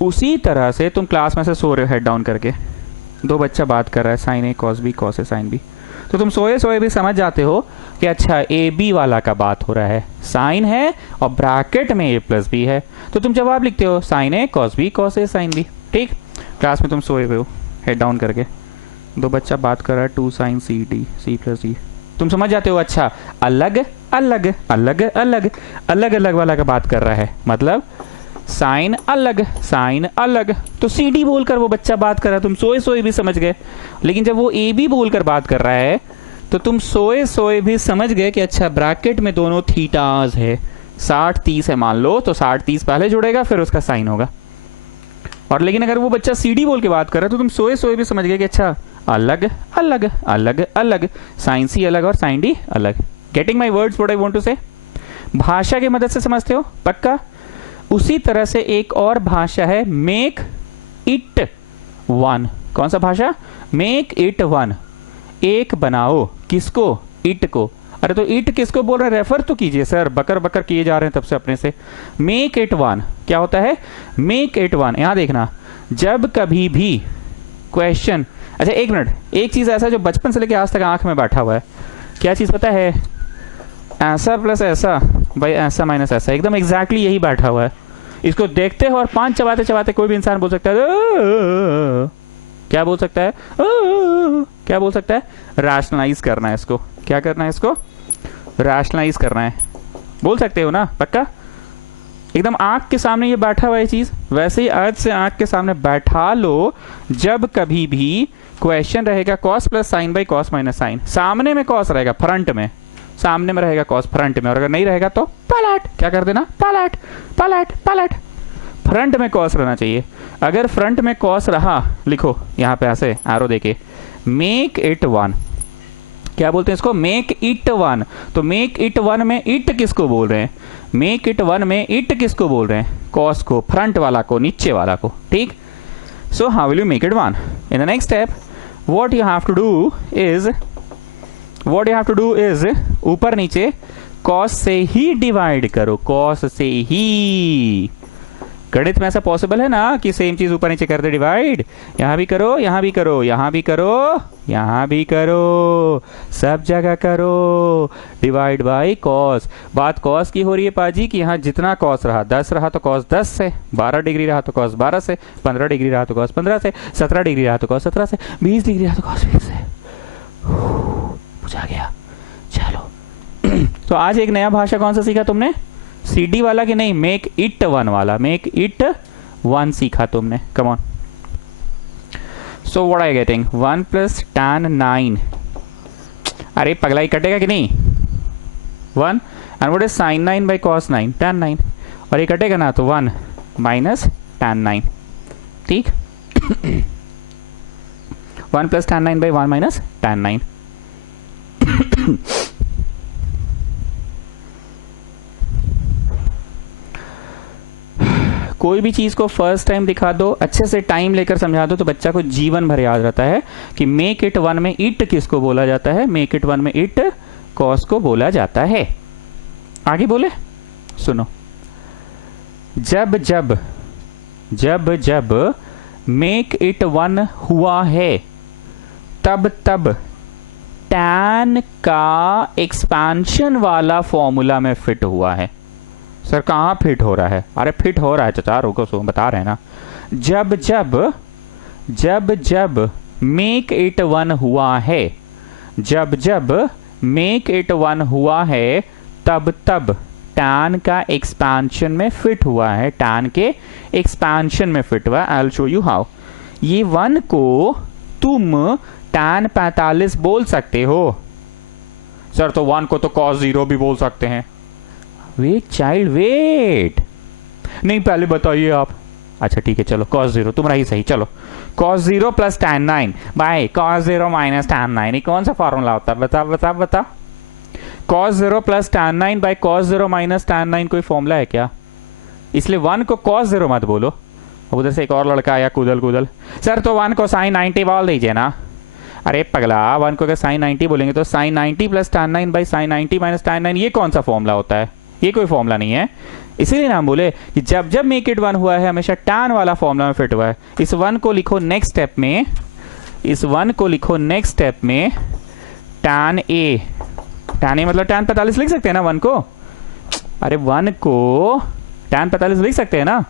उसी तरह से तुम क्लास में से सो रहे हो हेड डाउन करके, दो बच्चा बात कर रहा है sign A cos B cos A sine B, तो तुम सोए सोए भी समझ जाते हो कि अच्छा ए बी वाला का बात हो रहा है, साइन है और ब्रैकेट में ए प्लस बी है, तो तुम जवाब लिखते हो sign A cos B cos A sine B. ठीक, क्लास में तुम सोए हुए हो हेड डाउन करके, दो बच्चा बात कर रहा है to sine C D C plus D, तुम समझ जाते हो अच्छा अलग अलग अलग अलग अलग अलग वाला का बात कर रहा है, मतलब साइन अलग, तो सी डी बोलकर वो बच्चा बात कर रहा है, तुम सोए सोए भी समझ गए। लेकिन जब वो ए बी बोलकर बात कर रहा है तो तुम सोए सोए भी समझ गए कि अच्छा ब्रैकेट में दोनों थीटाज है, 60-30 है मान लो, तो 60-30 पहले जुड़ेगा फिर उसका साइन होगा। और लेकिन अगर वो बच्चा सी डी बोल के बात कर रहा है तो तुम सोए सोए भी समझ गए कि अच्छा अलग अलग अलग अलग, साइन सी अलग और साइन डी अलग। Getting my words what I want to say? भाषा की मदद से समझते हो पक्का? उसी तरह से एक और भाषा है मेक इट वन। कौन सा भाषा? मेक इट वन, एक बनाओ, किसको? इट को। अरे तो इट किसको बोल रहे हैं? रेफर तो कीजिए सर, बकर बकर किए जा रहे हैं तब से अपने से। मेक इट वन क्या होता है? मेक इट वन, यहां देखना, जब कभी भी क्वेश्चन, अच्छा एक मिनट, एक चीज ऐसा जो बचपन से लेके आज तक आंख में बैठा हुआ है, क्या चीज पता है? ऐसा प्लस ऐसा भाई ऐसा माइनस ऐसा, एकदम एग्जैक्टली यही बैठा हुआ है। इसको देखते हो और पांच चबाते चबाते कोई भी इंसान बोल सकता है क्या बोल सकता है? क्या बोल सकता है? रैशनलाइज करना है इसको। क्या करना है इसको? रैशनलाइज करना है। बोल सकते हो ना पक्का? एकदम आंख के सामने ये बैठा हुआ है चीज, वैसे ही आज से आंख के सामने बैठा लो, जब कभी भी क्वेश्चन रहेगा cos plus sine by cos minus sine, सामने में कॉस रहेगा फ्रंट में, सामने में रहेगा कॉस फ्रंट में, और अगर नहीं रहेगा तो पलट, क्या कर देना? पलट पलट पलट। फ्रंट में कॉस रहना चाहिए। अगर फ्रंट में कॉस रहा, लिखो यहां पे ऐसे एरो देके, मेक इट वन। क्या बोलते हैं इसको? Make it one. तो मेक इट वन में इट किसको बोल रहे हैं? मेक इट वन में इट किसको बोल रहे हैं? कॉस को, फ्रंट वाला को, नीचे वाला को। ठीक, so how will you make it one? In the next step what you have to do is ऊपर नीचे कॉस से ही डिवाइड करो, कॉस से ही। गणित में ऐसा पॉसिबल है ना कि सेम चीज ऊपर नीचे कर दे डिवाइड? यहां भी करो, यहां भी करो, यहां भी करो, यहां भी करो, सब जगह करो, डिवाइड बाय कॉस। बात कॉस की हो रही है पाजी कि यहाँ जितना कॉस रहा, 10 रहा तो कॉस 10 से, 12 डिग्री रहा तो कॉस 12 से, 15 डिग्री रहा तो कॉस 15 से, 17 डिग्री रहा तो कॉस 17 से, 20 डिग्री रहा तो कॉस 20 से। बुझा गया? चलो तो आज एक नया भाषा कौन सा सीखा तुमने? सीडी वाला कि नहीं? मेक इट वन वाला, मेक इट वन सीखा तुमने। Come on. So what I getting? 1 plus tan 9, अरे पगलाई कटेगा कि नहीं? 1 and what is sin 9 by cos 9? tan 9, और ये कटेगा ना तो 1 माइनस tan 9। ठीक 1 plus tan 9 by 1 minus tan 9। कोई भी चीज को फर्स्ट टाइम दिखा दो, अच्छे से टाइम लेकर समझा दो, तो बच्चा को जीवन भर याद रहता है कि मेक इट वन में इट किसको बोला जाता है? मेक इट वन में इट कॉस को बोला जाता है। आगे बोले, सुनो, जब जब जब जब मेक इट वन हुआ है, तब तब tan का एक्सपेंशन वाला फॉर्मूला में फिट हुआ है। सर कहां फिट हो रहा है? अरे फिट हो रहा है चाचा, रुको, सो बता रहे हैं ना। जब जब मेक इट वन हुआ है, जब जब मेक इट वन हुआ है, तब तब tan का एक्सपेंशन में फिट हुआ है, tan के एक्सपेंशन में फिट हुआ। I will show you how. ये 1 को तुम tan 45 बोल सकते हो। सर तो 1 को तो cos 0 भी बोल सकते हैं। वेट चाइल्ड वेट, नहीं पहले बताइए आप। अच्छा ठीक है चलो, cos 0 तुम्हारा ही सही। चलो cos 0 plus tan 9 by cos 0 minus tan 9, ये कौन सा फॉर्मूला होता है? बताओ बताओ बताओ। cos 0 plus tan 9 by cos 0 minus tan 9 कोई फॉर्मूला है क्या? इसलिए 1 को cos 0 मत बोलो। उधर से एक और लड़का आया कूदल कूदल, सर तो 1 को sin 90 बोल दीजिए ना। अरे पगला, 1 को अगर sin 90 बोलेंगे तो sin 90 plus tan 9 by sin 90 minus tan 9, ये कौन सा फॉर्मूला होता है? ये कोई फॉर्मूला नहीं है। इसीलिए ना हम बोले कि जब जब मेक इट वन हुआ है हमेशा tan वाला फॉर्मूला में फिट हुआ है। इस वन को लिखो नेक्स्ट स्टेप में, इस वन को लिखो नेक्स्ट स्टेप में tan A, tan A मतलब tan 45 लिख सकते हैं ना वन को, अरे वन को tan 45 लिख सकते हैं ना,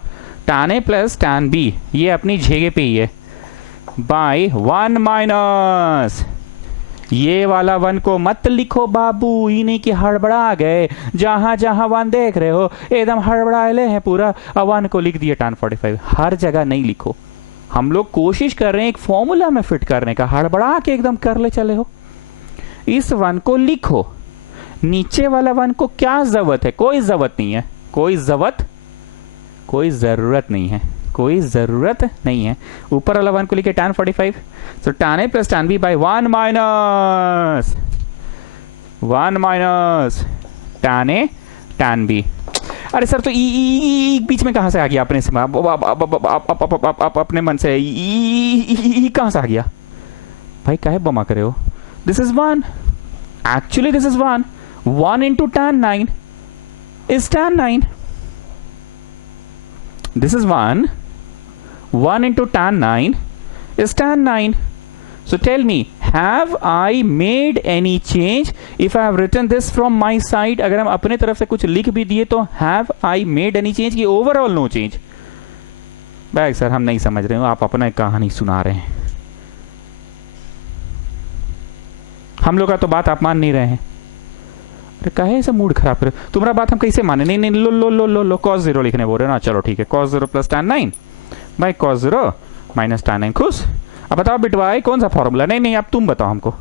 tan A plus tan B, ये अपनी जगह पे ही है, बाय 1 माइनस ये वाला वन को मत लिखो बाबू, ये नहीं कि हड़बड़ा गए, जहां जहां वन देख रहे हो एकदम हड़बड़ाए हैं पूरा, अब वन को लिख दिए tan 45। हर जगह नहीं लिखो, हम लोग कोशिश कर रहे हैं एक फॉर्मूला में फिट करने का, हड़बड़ा के एकदम कर ले चले हो। इस वन को लिखो, नीचे वाला वन को क्या जरूरत है, कोई जरूरत नहीं है, कोई जरूरत नहीं है, कोई जरूरत नहीं है। ऊपर वाला वन को लिखे tan 45, so tan A plus tan B by 1 minus tan A tan B। अरे सर तो ई बीच में कहां से आ गया अपने से, अपने मन से ई कहां से आ गया भाई, काहे बमा करे हो। This is 1, actually this is 1 into tan 9 is tan 9, this is 1 into tan 9 is tan 9. So tell me, have I made any change if I have written this from my side? अगर हम अपने तरफ से कुछ लिख भी दिए तो have I made any change कि overall no change? Bag sir हम नहीं समझ रहे हो, आप अपना कहानी सुना रहे हैं, हम लोग का तो बात आप मान नहीं रहे हैं। अरे कहे ऐसा मूड खराब करे, तुम्हारा बात हम कैसे माने, नहीं लो लो लो लो लो cos 0 लिखने बोल रहे हो ना, चलो ठीक है, cos 0 plus tan 9 by cos 0 minus tan 9, खुश। अब बताओ बिटवाई कौन सा फॉर्मूला, नहीं अब तुम बताओ हमको।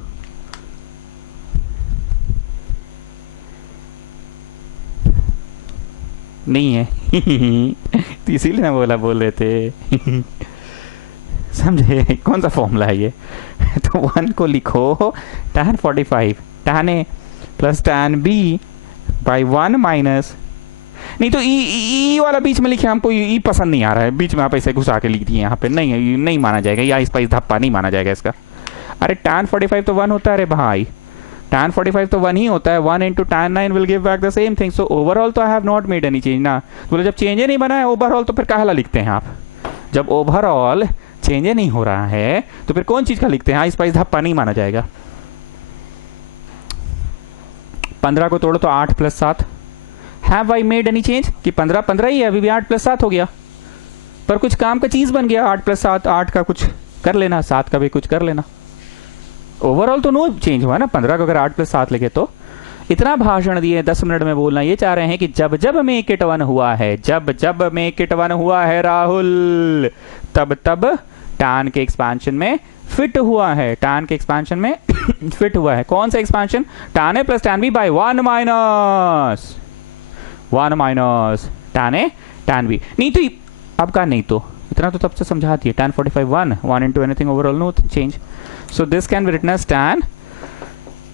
नहीं है तो इसीलिए ना बोल रहे थे समझे कौन सा फॉर्मूला है ये तो 1 को लिखो tan 45 tan A plus tan B by 1 minus, नहीं तो ई वाला बीच में लिखे, हमको ई पसंद नहीं आ रहा है, बीच में आप ऐसे घुसा के लिख दिए यहाँ पे, नहीं माना जाएगा, या इस पाइस धप्पा नहीं माना जाएगा इसका। अरे tan 45 तो 1 होता है, अरे भाई tan 45 तो 1 ही होता है, 1 into tan 9 will give back the same thing, so overall तो I have not made any change ना। बोले जब चेंज नहीं बना है ओवरऑल तो फिर काहला लिखते हैं आप, जब ओवरऑल चेंज नहीं हो रहा है तो फिर कौन चीज का लिखते हैं, इस पाइस धप्पा नहीं माना जाएगा। 15 को तोड़ो तो 8 plus 7, have I made any change कि 15 ही है, अभी भी 8 प्लस 7 हो गया, पर कुछ काम का चीज बन गया, 8 प्लस 7, 8 का कुछ कर लेना, 7 का भी कुछ कर लेना, ओवरऑल तो नो चेंज हुआ ना। 15 को अगर 8 प्लस 7 लिखे तो इतना भाषण दिए 10 मिनट में बोलना ये चाह रहे हैं कि जब जब मेक इट वन हुआ है, जब जब मेक इट वन हुआ है राहुल, तब तब tan के एक्सपेंशन में फिट हुआ है, tan के एक्सपेंशन में फिट हुआ है। कौन सा expansion, tan A plus tan B by 1 minus tan A tan B। नहीं तो अब का नहीं तो इतना तो तब से समझा दिए, tan 45 1 into anything overall no change, so this can be written as tan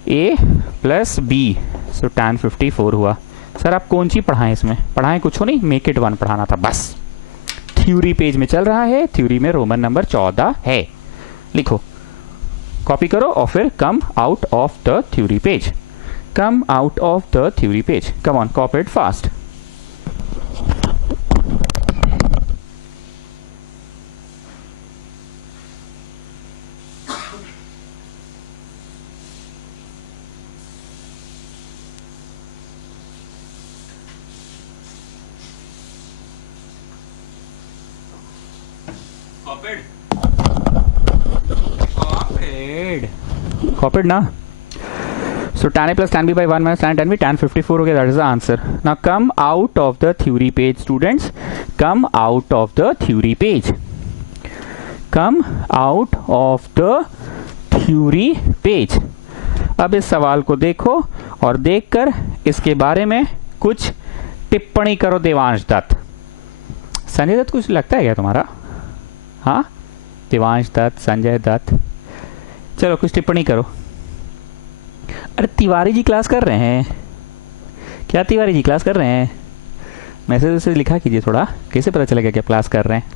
A plus B, so tan 54 हुआ। सर आप कौन सी पढ़ाएं, इसमें पढ़ाएं कुछ हो नहीं, मेक इट वन पढ़ाना था बस। थ्योरी पेज में चल रहा है, थ्योरी में रोमन नंबर 14 है, लिखो कॉपी करो और फिर come out of the theory page, come out of the theory page, come on copy it fast. Copied ना, so tan A plus tan B by 1 minus tan B, tan 54 हो गया, that is the answer. Now come out of the theory page students, come out of the theory page, come out of the theory page। अब इस सवाल को देखो और देखकर इसके बारे में कुछ टिप्पणी करो। देवांश दत्त, संजय दत्त कुछ लगता है क्या तुम्हारा, हाँ देवांश दत्त, संजय दत्त, चलो कुछ टिप्पणी करो। अरे तिवारी जी क्लास कर रहे हैं क्या, तिवारी जी क्लास कर रहे हैं, मैसेज से लिखा कीजिए थोड़ा, कैसे पता चलेगा क्या क्लास कर रहे हैं।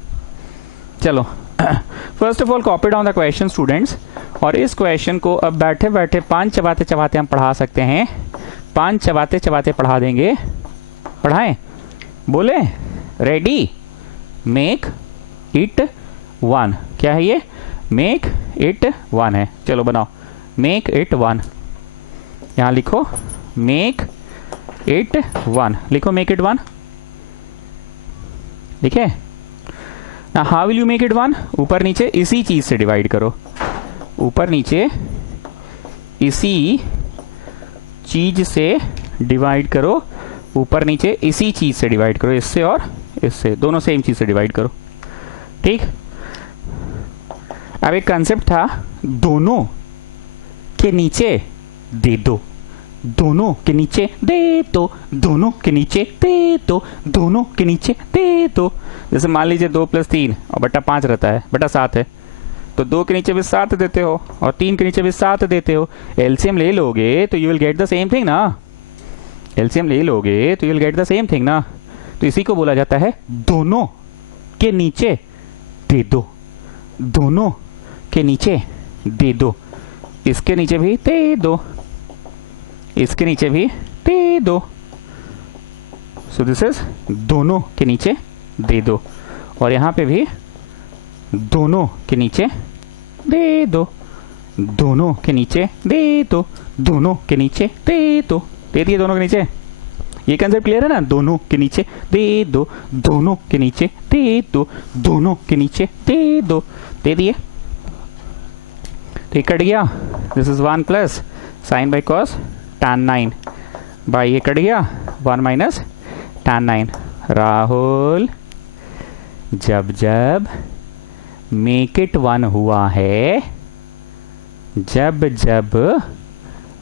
चलो first of all copy down the question students, और इस क्वेश्चन को अब बैठे बैठे 5 चबाते चबाते हम पढ़ा सकते हैं, 5 चबाते चबाते पढ़ा देंगे पढ़ाएं? बोले रेडी? Make it one. क्या है ये? मेक इट वन है। चलो बनाओ, मेक इट वन। यहां लिखो मेक इट वन, लिखो मेक इट वन। लिखे? How will you make it one? ऊपर नीचे इसी चीज से डिवाइड करो, ऊपर नीचे इसी चीज से डिवाइड करो, ऊपर नीचे इसी चीज से डिवाइड करो, इससे और इससे, दोनों सेम चीज से डिवाइड करो। ठीक। अब एक कंसेप्ट था, दोनों के नीचे दे दो, दोनों के नीचे दे दो, दोनों के नीचे दे दो, दोनों के नीचे दे दो। जैसे मान लीजिए 2 + 3 और बटा 5 रहता है, बटा 7 है, तो 2 के नीचे भी 7 देते हो और 3 के नीचे भी 7 देते हो। एलसीएम ले लोगे तो you will get the same thing ना, एलसीएम ले लोगे तो you will get the same thing ना। तो इसी को बोला जाता है दोनों के नीचे दे दो, दोनों के नीचे दे दो। इसके नीचे भी दे दो, इसके नीचे भी दे दो। सो दिस इज दोनों के नीचे दे दो, और यहां पे भी दोनों के नीचे दे दो, दोनों के नीचे दे दो, दोनों के नीचे दे दो। दे दिए दोनों के नीचे। ये कंसेप्ट क्लियर है ना? दोनों के नीचे दे दो, दोनों के नीचे दे दो, दोनों के नीचे दे दो। दे दिए तो ये कट गया। This is 1 + sin by cos tan 9 by ये कट गया 1 - tan 9। राहुल, जब जब मेक इट वन हुआ है, जब जब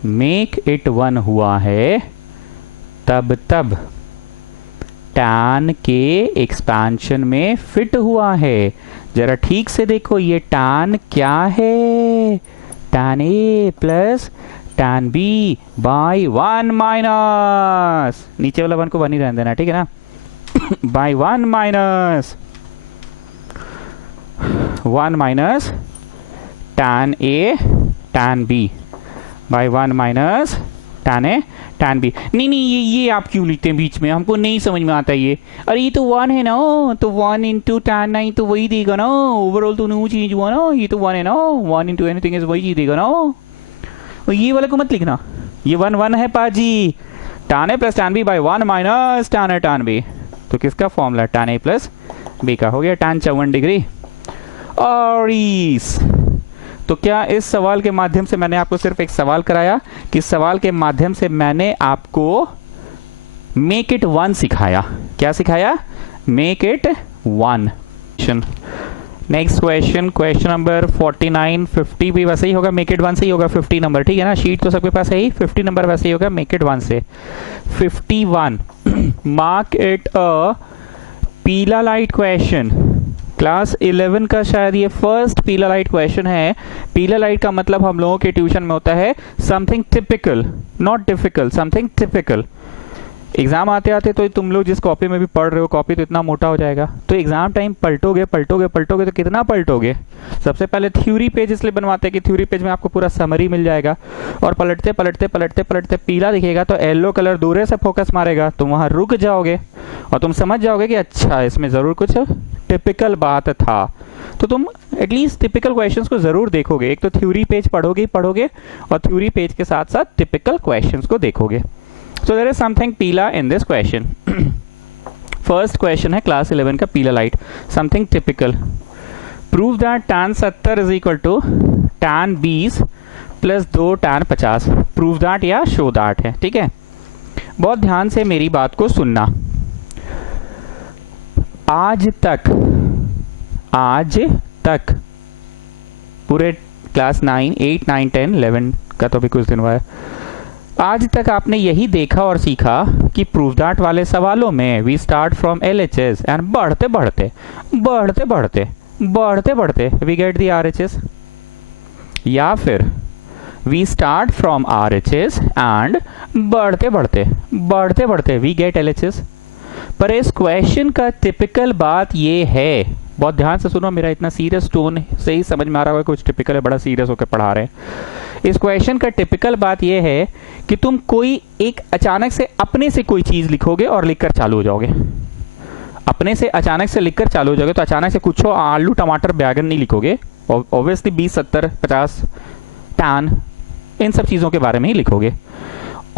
मेक इट वन हुआ है, तब तब tan के एक्सपेंशन में फिट हुआ है। जरा ठीक से देखो, ये tan क्या है? tan A + tan B by 1 - नीचे वाला 1 को 1 ही रहने देना, ठीक है ना? By 1 - 1 - tan A tan B by 1 - tan A tan B। नहीं नहीं, ये आप क्यों लिखते हैं बीच में? हमको नहीं समझ में आता ये। अरे ये तो 1 है ना, तो 1 × tan 9 तो वही देगा ना, ओवरऑल तो नो चेंज हुआ ना, ये तो 1 है ना, 1 × एनीथिंग इज वही चीज देगा ना। और ये वाले को मत लिखना, ये 1 है पाजी। tan A + tan B by 1 - tan A tan B। तो किसका फॉर्मूला? tan A + B का हो गया tan 54 डिग्री। और इस तो क्या इस सवाल के माध्यम से मैंने आपको सिर्फ एक सवाल कराया कि सवाल के माध्यम से मैंने आपको मेक इट वन सिखाया। क्या सिखाया? Make it one. Next question, question number 49, 50 भी वैसे ही होगा, मेक इट वन से ही होगा 50 नंबर, ठीक है ना? शीट तो सबके पास है ही, 50 नंबर वैसे ही होगा मेक इट वन से। 51 मार्क इट अ पीला लाइट क्वेश्चन। क्लास 11 का शायद ये फर्स्ट पीला लाइट क्वेश्चन है। पीला लाइट का मतलब हम लोगों के ट्यूशन में होता है something typical, not difficult, something typical. Exam आते आते तो तुम लोग जिस कॉपी में भी पढ़ रहे हो, कॉपी तो इतना मोटा हो जाएगा, तो एग्जाम टाइम पलटोगे पलटोगे पलटोगे तो कितना पलटोगे? सबसे पहले थ्योरी पेज इसलिए बनवाते हैं कि थ्योरी पेज में आपको पूरा समरी मिल जाएगा, और पलटते पलटते पलटते पलटते पीला दिखेगा तो येलो कलर दूर से फोकस मारेगा, तुम वहां रुक जाओगे और तुम समझ जाओगे कि अच्छा इसमें जरूर कुछ टिपिकल बात था। तो तुम एटलीस्ट टिपिकल क्वेश्चंस को जरूर देखोगे। एक तो थ्योरी पेज पढ़ोगे ही पढ़ोगे और थ्योरी पेज के साथ साथ टिपिकल क्वेश्चंस को देखोगे। So there is something पीला in this question. First question है क्लास 11 का पीला light, something typical. Prove that tan 70 is equal to tan 20 plus 2 tan 50. Prove that या show that है, ठीक है? बहुत ध्यान से मेरी बात को सुनना। आज तक पूरे क्लास 9, 8, 9, 10, 11 का तो भी कुछ दिन हुआ है, आज तक आपने यही देखा और सीखा कि प्रूव दैट वाले सवालों में we start from LHS and बढ़ते बढ़ते बढ़ते बढ़ते बढ़ते बढ़ते वी गेट दी RHS, या फिर we start from RHS and बढ़ते बढ़ते बढ़ते बढ़ते वी गेट LHS। पर इस क्वेश्चन का टिपिकल बात ये है, बहुत ध्यान से सुनो, मेरा इतना सीरियस टोन से ही समझ में आ रहा होगा कुछ टिपिकल है, बड़ा सीरियस होकर पढ़ा रहे हैं। इस क्वेश्चन का टिपिकल बात यह है कि तुम कोई एक अचानक से अपने से कोई चीज लिखोगे और लिखकर चालू हो जाओगे। अपने से अचानक से लिखकर चालू हो जाओगे, तो अचानक से कुछ आलू टमाटर बैगन नहीं लिखोगे, ऑब्वियसली 20 70 50 टैन इन सब चीजों के बारे में ही लिखोगे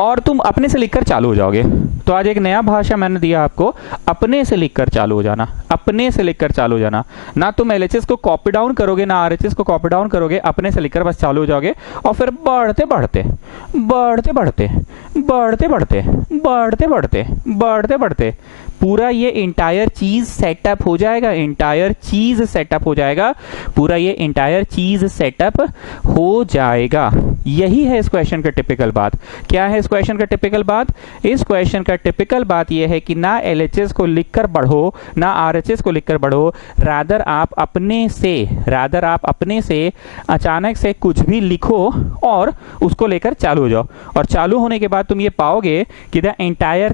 और तुम अपने से लिखकर चालू हो जाओगे। तो आज एक नया भाषा मैंने दिया आपको, अपने से लिखकर चालू हो जाना, अपने से लिखकर चालू हो जाना। ना तुम एलएचएस को कॉपी डाउन करोगे ना आरएचएस को कॉपी डाउन करोगे, अपने से लिखकर बस चालू हो जाओगे और फिर बढ़ते बढ़ते बढ़ते बढ़ते बढ़ते बढ़ते बढ़ते बढ़ते बढ़ते बढ़ते पूरा ये इंटायर चीज सेटअप हो जाएगा, इंटायर चीज सेटअप हो जाएगा, पूरा ये इंटायर चीज सेटअप हो जाएगा। यही है इस क्वेश्चन का टिपिकल बात। क्या है इस क्वेश्चन का टिपिकल बात? इस क्वेश्चन का टिपिकल बात यह है कि ना एलएचएस को लिखकर बढ़ो ना आरएचएस को लिखकर बढ़ो, रादर आप अपने से अचानक से कुछ भी लिखो और उसको लेकर चालू हो जाओ। और चालू होने के बाद तुम ये पाओगे कि द एंटायर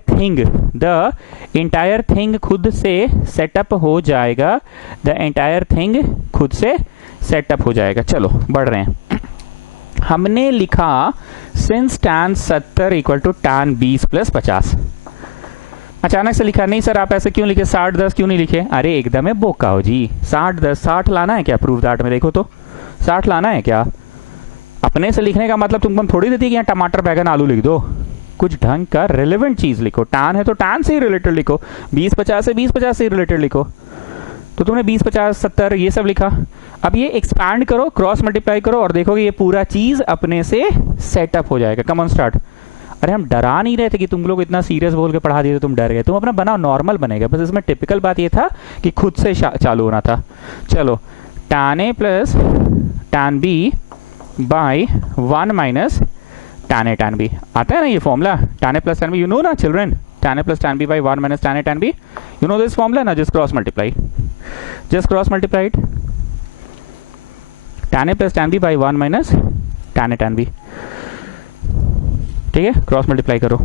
थिंग खुद से सेटअप हो जाएगा, द एंटायर थिंग खुद से सेटअप हो जाएगा। चलो बढ़ रहे हैं। हमने लिखा since tan 70 equal to tan 20 plus 50। अचानक से लिखा नहीं सर, आप ऐसे क्यों लिखे, 60 10 क्यों नहीं लिखे? अरे एकदम है बोका हो जी, 60 10 60 लाना है क्या? प्रूफ दैट में देखो तो 60 लाना है क्या? अपने से लिखने का मतलब तुमको थोड़ी देती कि यहाँ टमाटर बैगन आलू लिख दो, कुछ ढंग का रिलेवेंट चीज लिखो। टान है तो टान से ही रिलेटेड लिखो, 20 50 है 20 50 से ही रिलेटेड लिखो। तो तुमने 20 50 70 ये सब लिखा। अब ये एक्सपैंड करो, क्रॉस मल्टीप्लाई करो और देखोगे ये पूरा चीज अपने से सेटअप हो जाएगा। Come on start. अरे हम डरा नहीं रहे थे कि तुम लोग इतना सीरियस बोल के पढ़ा दिए तो तुम डर गए, तुम अपना बनाओ, नॉर्मल बनेगा। बस इसमें टिपिकल बात ये था कि खुद से चालू होना था। चलो tan a plus tan b by 1 minus tan a tan b आता है ना ये formula, tan a plus tan b, you know ना children, tan a plus tan b by 1 minus tan a tan b, you know this formula ना? Just cross multiply, just cross multiply it, tan a plus tan b by 1 minus tan a tan b। ठीक है, cross multiply करो।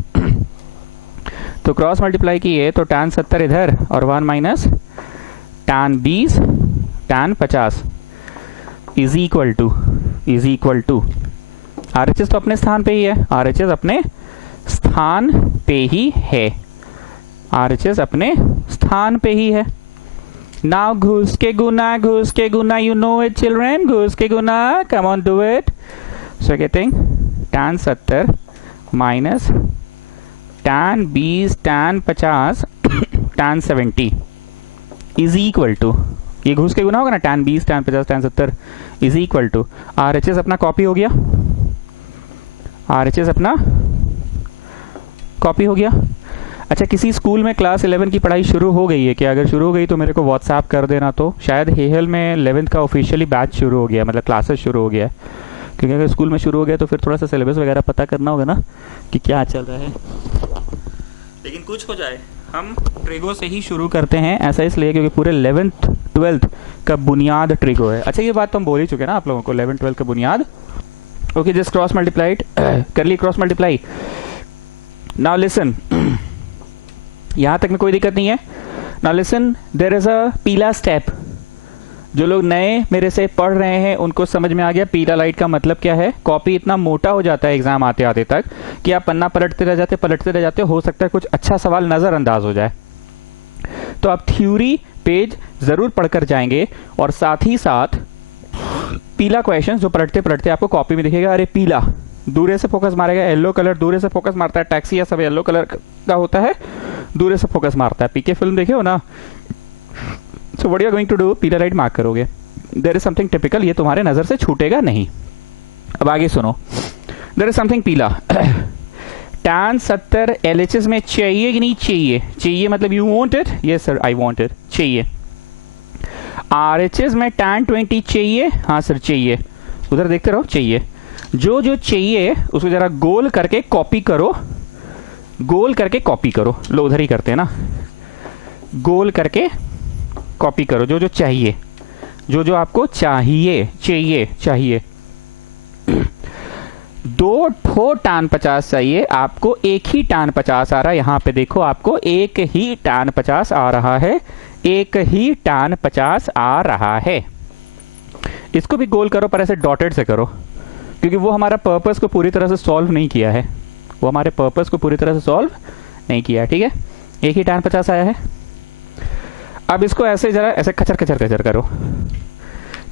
तो cross multiply किए तो tan 70 इधर और 1 minus tan 20 tan 50 is equal to RHS तो अपने स्थान पे ही है, आरएचएस अपने स्थान पे ही है, आरएचएस अपने स्थान पे ही है। Now घुस के गुना, you know it children, घुस के गुना, come on do it. So getting tan 70 minus tan 20 tan 50 tan 70 is equal to, ये घुस के गुना होगा ना, tan 20 tan 50 tan 70 is equal to RHS अपना कॉपी हो गया, RHS अपना कॉपी हो गया। अच्छा, किसी स्कूल में क्लास 11 की पढ़ाई शुरू हो गई है क्या? अगर शुरू हो गई तो मेरे को व्हाट्सएप कर देना। तो शायद हेहल में 11th का ऑफिशियली बैच शुरू हो गया, मतलब क्लासेस शुरू हो गया है। क्योंकि अगर स्कूल में शुरू हो गया तो फिर थोड़ा सा सिलेबस वगैरह पता करना होगा ना कि क्या चल रहा है। लेकिन कुछ हो जाए, हम ट्रिगो से ही शुरू करते हैं, ऐसा इसलिए क्योंकि पूरे 11th 12th का बुनियाद ट्रिगो है। अच्छा, ये बात तो हम बोल ही चुके ना आप लोगों को, 11th 12th का बुनियाद। ओके, जस्ट क्रॉस मल्टीप्लाइड कर ली, क्रॉस मल्टीप्लाई। नाउ लिसन, यहां तक में कोई दिक्कत नहीं है। Now listen, there is a peela step. जो लोग नए मेरे से पढ़ रहे हैं उनको समझ में आ गया पीला लाइट का मतलब क्या है। कॉपी इतना मोटा हो जाता है एग्जाम आते आते तक कि आप पन्ना पलटते रह जाते, हो सकता है कुछ अच्छा सवाल नजरअंदाज हो जाए। तो आप थ्योरी पेज जरूर पढ़कर जाएंगे और साथ ही साथ पीला क्वेश्चन जो पलटते पलटते आपको कॉपी में दिखेगा, अरे पीला दूर से फोकस मारेगा, येलो कलर दूर से फोकस मारता है, टैक्सी या सब येलो कलर का होता है, दूर से फोकस मारता है। पीके फिल्म देखे हो ना? So what you are going to do, पीला लाइट मार्क करोगे। देयर इज समथिंग टिपिकल, ये तुम्हारे नजर से छूटेगा नहीं। अब आगे सुनो, there is something peela. tan 70 LHS में चाहिए कि नहीं चाहिए? चाहिए मतलब you want it? Yes sir I want it, चाहिए। RHS में tan 20 चाहिए? हाँ सर चाहिए। उधर देखते रहो, चाहिए। जो जो चाहिए उसको जरा गोल करके कॉपी करो, गोल करके कॉपी करो। लो उधर ही करते हैं ना, गोल करके कॉपी करो जो जो चाहिए, जो जो आपको चाहिए। 2 ठो tan 50 चाहिए आपको, एक ही tan 50 आ रहा है। यहां पे देखो, आपको एक ही tan 50 आ रहा है, एक ही tan 50 आ रहा है। इसको भी गोल करो पर ऐसे डॉटेड से करो, क्योंकि वो हमारा पर्पस को पूरी तरह से सॉल्व नहीं किया है, वो हमारे पर्पस को पूरी तरह से सॉल्व नहीं किया है। ठीक है, एक ही tan 50 आया है। अब इसको ऐसे जरा ऐसे खचर खचर खचर करो।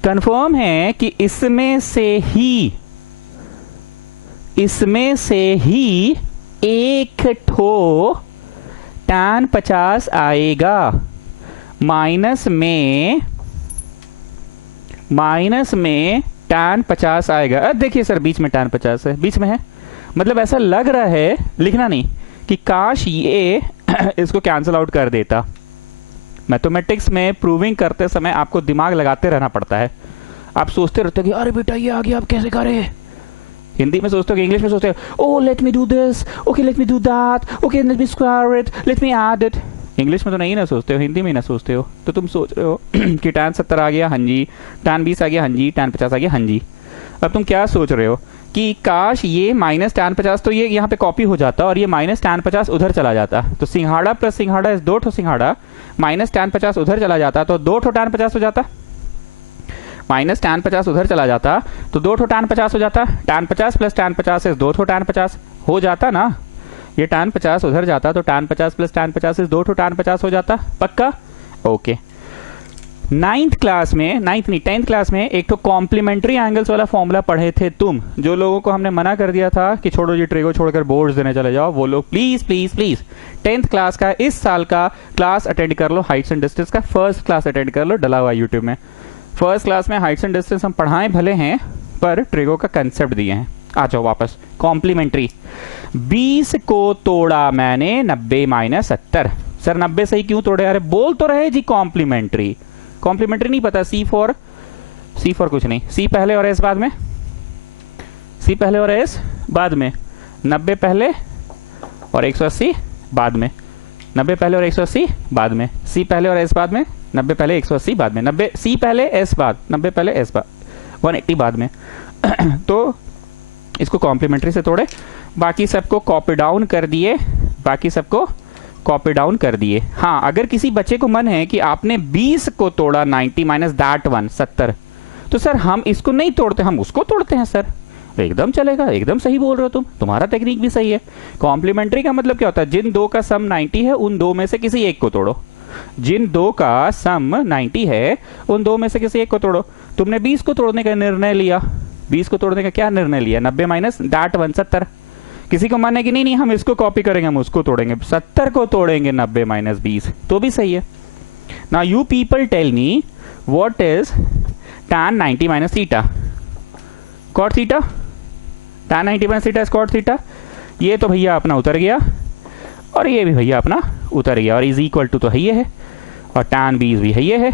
कंफर्म है कि इसमें से ही एक ठो tan 50 आएगा, माइनस में tan 50 आएगा। अब देखिए सर बीच में tan 50 है, बीच में है, मतलब ऐसा लग रहा है, लिखना नहीं, कि काश ये इसको कैंसिल आउट कर देता। मैथमेटिक्स में प्रूविंग करते समय आपको दिमाग लगाते रहना पड़ता है। आप सोचते रहते हो कि अरे बेटा ये आ गया, अब कैसे करें। हिंदी में सोचते हो कि इंग्लिश में सोचते हो, oh let me do this, okay let me do that, okay let me square it, let me add it. English में तो नहीं ना सोचते हो, हिंदी में ना सोचते हो। तो तुम सोच रहे हो कि tan 70 आ गया, हाँ जी, tan 20 आ गया, हाँ जी, tan 50 आ गया, हाँ जी। अब तुम क्या सोच रहे हो कि काश ये माइनस tan 50 तो ये यहाँ पे कॉपी हो जाता और ये माइनस tan 50 उधर चला जाता। तो सिंघाड़ा प्लस सिंघाड़ा इस 2 ठो सिंघाड़ा, माइनस tan 50 उधर चला जाता तो 2 ठो tan 50 हो जाता, माइनस tan 50 उधर चला जाता तो 2 ठो tan 50 हो जाता। tan 50 प्लस tan 50 इस 2 ठो tan 50 हो जाता ना। ये tan 50 उधर जाता तो tan 50 प्लस tan 50 इस 2 ठो tan 50 हो जाता। पक्का? ओके। 9th क्लास में, 9th नहीं 10th क्लास में एक तो कॉम्प्लीमेंट्री एंगल्स वाला फॉर्मूला पढ़े थे तुम। जो लोगों को हमने मना कर दिया था कि छोड़ो जी ट्रिगो छोड़कर बोर्ड्स देने चले जाओ, वो लोग please please please 10th class का इस साल का क्लास अटेंड कर लो। हाइट्स एंड डिस्टेंस का फर्स्ट क्लास अटेंड कर लो, डला हुआ यूट्यूब में। फर्स्ट क्लास में हाइट्स एंड डिस्टेंस हम पढ़ाएं भले हैं, पर ट्रिगो का कंसेप्ट दिए हैं। आ जाओ वापस। कॉम्प्लीमेंट्री 20 को तोड़ा मैंने 90 माइनस 70। सर 90 से ही क्यों तोड़े? अरे बोल तो रहे जी कॉम्प्लीमेंट्री। कॉम्प्लीमेंट्री नहीं पता? सी फॉर कुछ नहीं, सी पहले और एस बाद में, सी पहले और एस बाद में, 90 पहले और 180 बाद में, 90 पहले और 180 बाद में, सी पहले और एस बाद में, 90 पहले 180 बाद में, 90 सी पहले एस बाद, 90 पहले एस बाद, 180 बाद में। तो इसको कॉम्प्लीमेंट्री से तोड़े, बाकी सबको कॉपी डाउन कर दिए, बाकी सबको कॉपी डाउन कर दिए। हाँ, अगर किसी बच्चे को मन है कि आपने 20 को तोड़ा 90 माइनस दैट 1 70, तो सर हम इसको नहीं तोड़ते, हम उसको तोड़ते हैं सर। एकदम चलेगा, एकदम सही बोल रहे हो तुम, तुम्हारा टेक्निक भी सही है। कॉम्प्लीमेंट्री का मतलब क्या होता है? जिन दो का सम 90 है उन दो में से किसी एक को तोड़ो। जिन दो का सम 90 है उन दो में से किसी एक को तोड़ो। तुमने 20 को तोड़ने का निर्णय लिया। 20 को तोड़ने का क्या निर्णय लिया? 90 माइनस दैट 1 70। किसी को मानने की नहीं हम इसको कॉपी करेंगे, हम उसको तोड़ेंगे, 70 को तोड़ेंगे 90 माइनस 20, तो भी सही है। Now you people tell me what is tan 90 minus थीटा? Cot theta. tan 90 minus theta is cot theta. ये तो भैया अपना उतर गया और ये भी भैया अपना उतर गया, और इज इक्वल टू तो है ये है, और tan 20 भी है ये है,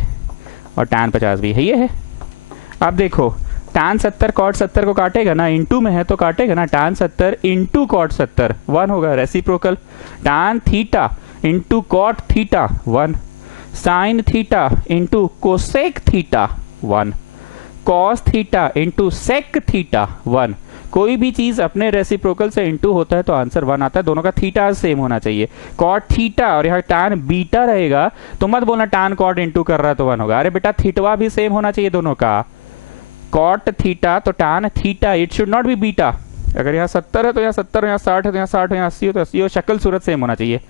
और tan 50 भी है ये है। अब देखो tan 70 cot 70 को काटेगा ना, इंटू में है तो काटेगा ना। tan 70 इंटू cot 70 1 होगा, reciprocal. tan theta into cot theta 1, sin theta into cosec theta 1, cos theta into sec theta 1। कोई भी चीज अपने रेसिप्रोकल से इंटू होता है तो आंसर 1 आता है। दोनों का थीटा सेम होना चाहिए। cot थीटा और यहाँ tan बीटा रहेगा, तो मत बोलना tan cot इंटू कर रहा है तो 1 होगा। अरे बेटा थीटवा भी सेम होना चाहिए दोनों का। cot थीटा तो tan theta, it should not be beta. अगर यहाँ 70 है तो यहाँ 70, यहाँ 60 है तो यहाँ 60, यहाँ 80 है तो 80, और शक्ल सूरत सेम होना चाहिए।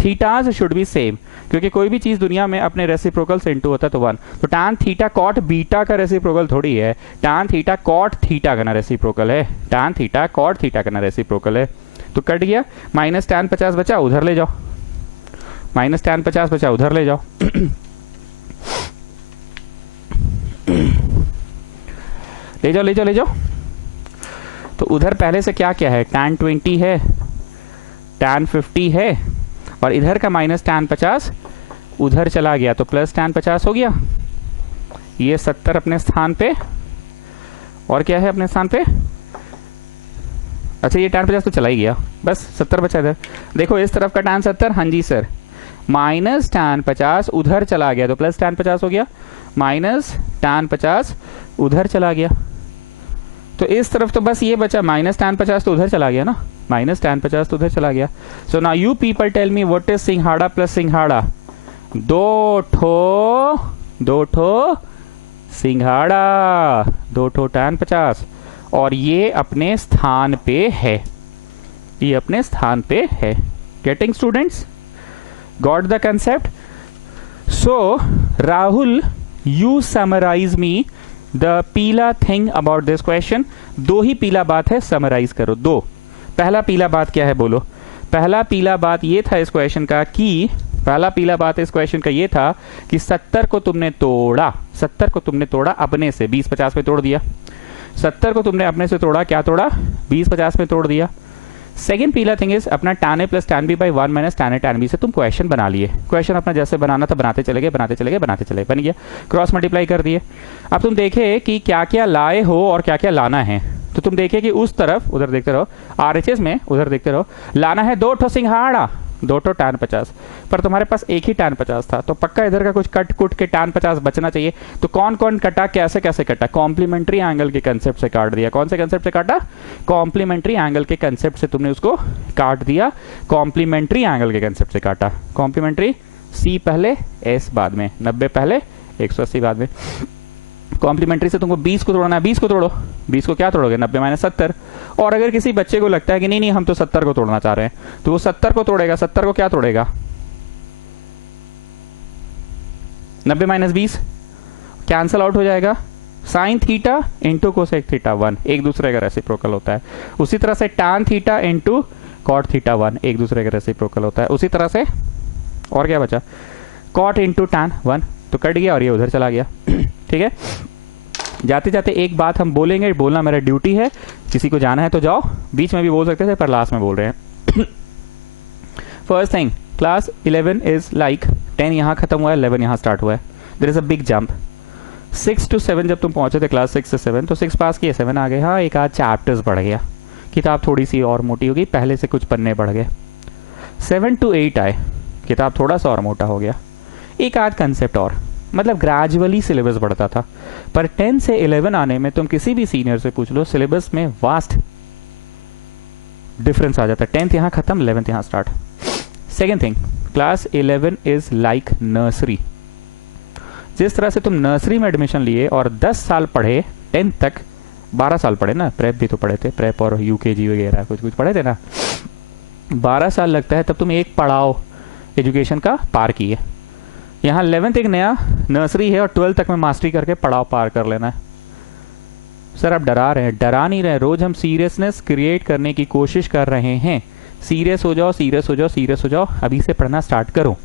थीटाज शुड बी सेम, क्योंकि कोई भी चीज दुनिया में अपने रेसिप्रोकल से इंटू होता है तो 1। तो tan थीटा cot बीटा का रेसिप्रोकल थोड़ी है, tan थीटा cot थीटा का ना रेसिप्रोकल है, tan थीटा cot थीटा का ना रेसिप्रोकल है। तो कट गया, माइनस tan 50 बचा, उधर ले जाओ, माइनस tan 50 बचा, उधर ले जाओ। ले जाओ ले जाओ ले जाओ। तो उधर पहले से क्या क्या है? tan 20 है, tan 50 है, और इधर का माइनस tan 50 उधर चला गया तो प्लस tan 50 हो गया। ये 70 अपने स्थान पे, और क्या है अपने स्थान पे? अच्छा ये tan 50 तो चला ही गया, बस 70 बचा इधर। देखो इस तरफ का tan 70, हाँ जी सर, माइनस tan 50 उधर चला गया तो प्लस tan 50 हो गया, माइनस tan 50 उधर चला गया। तो इस तरफ तो बस ये बचा, माइनस tan 50 तो उधर चला गया ना, माइनस tan 50 तो उधर चला गया। So now you people tell me what is singhara plus singhara? दो ठो सिंघाड़ा, 2 ठो tan 50 और ये अपने स्थान पे है, ये अपने स्थान पे है। Getting students, got the concept? So Rahul, you summarise me the peela thing about this question. दो ही पीला बात है, समराइज करो दो। पहला पीला बात क्या है बोलो? पहला पीला बात ये था इस क्वेश्चन का कि पहला पीला बात इस क्वेश्चन का ये था कि 70 को तुमने तोड़ा, 70 को तुमने तोड़ा अपने से, 20-50 में तोड़ दिया। 70 को तुमने अपने से तोड़ा, क्या तोड़ा? 20-50 में तोड़ दिया। सेकंड पीला थिंग इज अपना tan a plus tan b by 1 minus tan a tan b से तुम क्वेश्चन बना लिए। क्वेश्चन अपना जैसे बनाना था बनाते चले गए, बनाते चले गए, बनाते चले, बन गया। क्रॉस मल्टीप्लाई कर दिए। अब तुम देखे कि क्या क्या लाए हो और क्या क्या लाना है। तो तुम देखे कि उस तरफ, उधर देखते रहो, RHS में उधर देखते रहो, लाना है 2 ठो सिंघाड़ा, 2 ठो tan 50, पर तुम्हारे पास एक ही tan 50 था, तो पक्का इधर का कुछ कट कुट के tan 50 बचना चाहिए। तो कौन कौन कटा, कैसे कैसे कटा? कॉम्प्लीमेंट्री एंगल के कंसेप्ट से काट दिया। कौन से कंसेप्ट से काटा? कॉम्प्लीमेंट्री एंगल के कंसेप्ट से तुमने उसको काट दिया। कॉम्प्लीमेंट्री एंगल के कंसेप्ट से काटा। कॉम्प्लीमेंट्री, C पहले S बाद में, 90 पहले 180 बाद में। कॉम्प्लीमेंट्री से तुमको 20 को तोड़ना है, 20 को तोड़ो। 20 को क्या तोड़ोगे? 90 माइनस 70। और अगर किसी बच्चे को लगता है कि नहीं नहीं हम तो 70 को तोड़ना चाह रहे हैं, तो वो 70 को तोड़ेगा। 70 को क्या तोड़ेगा? 90 माइनस 20 कैंसल आउट हो जाएगा। Sine theta into cosec theta 1 एक दूसरे का रेसिप्रोकल होता है। उसी तरह से tan theta into cot theta 1 एक दूसरे का रेसिप्रोकल होता है। उसी तरह से और क्या बचा? कॉट इंटू tan 1 तो कट गया और ये उधर चला गया। ठीक है, जाते जाते एक बात हम बोलेंगे, बोलना मेरा ड्यूटी है। किसी को जाना है तो जाओ, बीच में भी बोल सकते थे पर लास्ट में बोल रहे हैं। First thing, class 11 is like 10 यहाँ खत्म हुआ है, 11 यहाँ स्टार्ट हुआ है। There is a big jump. 6 to 7 जब तुम पहुंचे थे, क्लास 6 से 7, तो 6 पास किए, 7 आ गए। हाँ, एक आध चैप्टर्स बढ़ गया, किताब थोड़ी सी और मोटी हो गई, पहले से कुछ पन्ने बढ़ गए। 7 to 8 आए, किताब थोड़ा सा और मोटा हो गया, एक आध कंसेप्ट और, मतलब ग्रेजुअली सिलेबस बढ़ता था। पर 10 से 11 आने में तुम किसी भी सीनियर से पूछ लो, सिलेबस में वास्ट डिफरेंस आ जाता है। 10th यहाँ खत्म, 11th यहाँ start. Second thing, class 11 is like nursery. जिस तरह से तुम नर्सरी में एडमिशन लिए और 10 साल पढ़े, 10th तक 12 साल पढ़े ना, प्रेप भी तो पढ़े थे, प्रेप और UKG वगैरह कुछ कुछ पढ़े थे ना, 12 साल लगता है तब तुम एक पड़ाव एजुकेशन का पार किए। यहाँ 11th एक नया नर्सरी है और 12th तक में मास्टरी करके पड़ाव पार कर लेना है। सर आप डरा रहे हैं, डरा नहीं रहे, रोज हम सीरियसनेस क्रिएट करने की कोशिश कर रहे हैं। सीरियस हो जाओ, सीरियस हो जाओ, सीरियस हो जाओ, अभी से पढ़ना स्टार्ट करो।